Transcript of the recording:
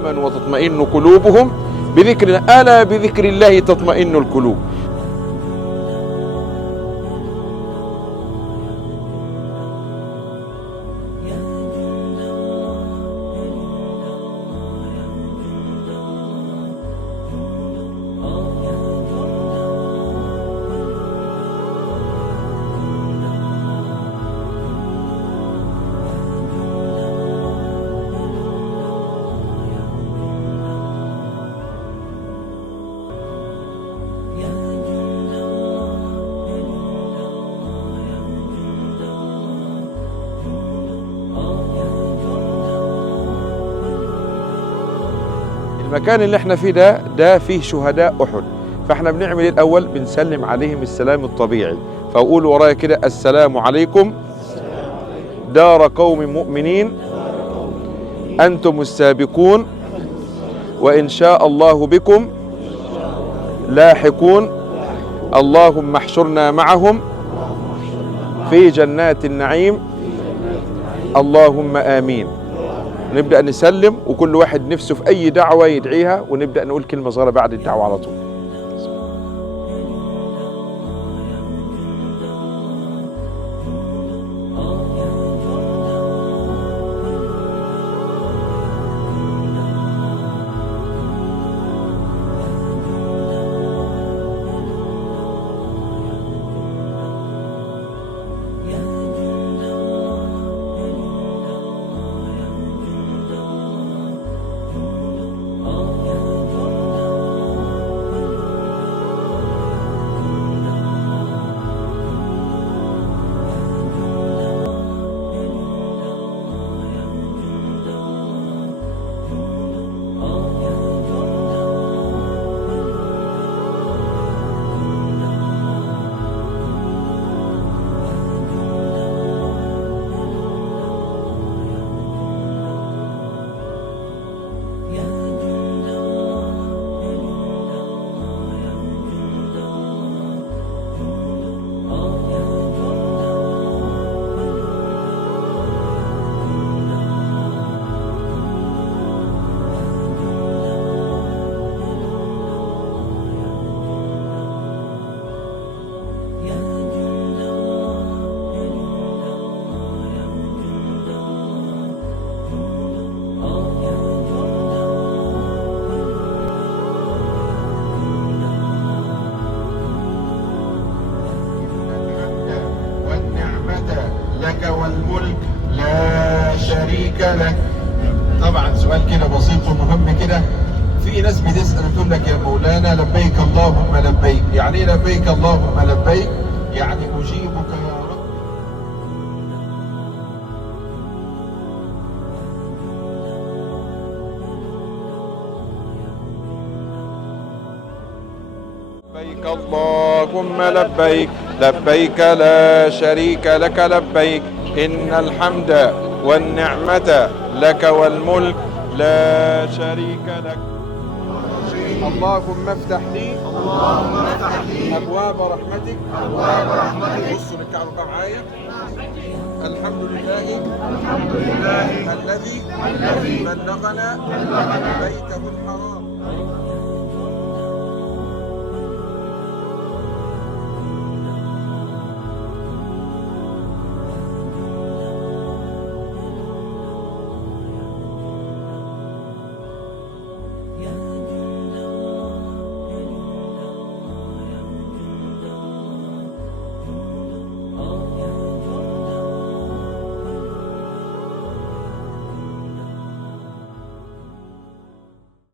آمنوا وتطمئن قلوبهم بذكر، ألا بذكر الله تطمئن القلوب. المكان اللي احنا فيه ده فيه شهداء أحد، فاحنا بنعمل ايه الأول؟ بنسلم عليهم السلام الطبيعي. فأقول ورايا كده: السلام عليكم دار قوم مؤمنين أنتم السابقون وإن شاء الله بكم لاحقون، اللهم احشرنا معهم في جنات النعيم، اللهم آمين. نبدأ نسلم، وكل واحد نفسه في أي دعوة يدعيها، ونبدأ نقول كلمة صغيرة بعد الدعوة على طول. لك والملك لا شريك لك. طبعا سؤال كده بسيط ومهم كده، في ناس بتسأل تقول لك: يا مولانا لبيك اللهم لبيك، يعني ايه لبيك اللهم لبيك؟ يعني أجيبك يا رب. لبيك اللهم لبيك، لبيك لا شريك لك لبيك، إن الحمد والنعمة لك والملك لا شريك لك. اللهم افتح لي أبواب رحمتك. بصوا للكعبة بقى معايا. الحمد لله الذي بلغنا بيته الحرام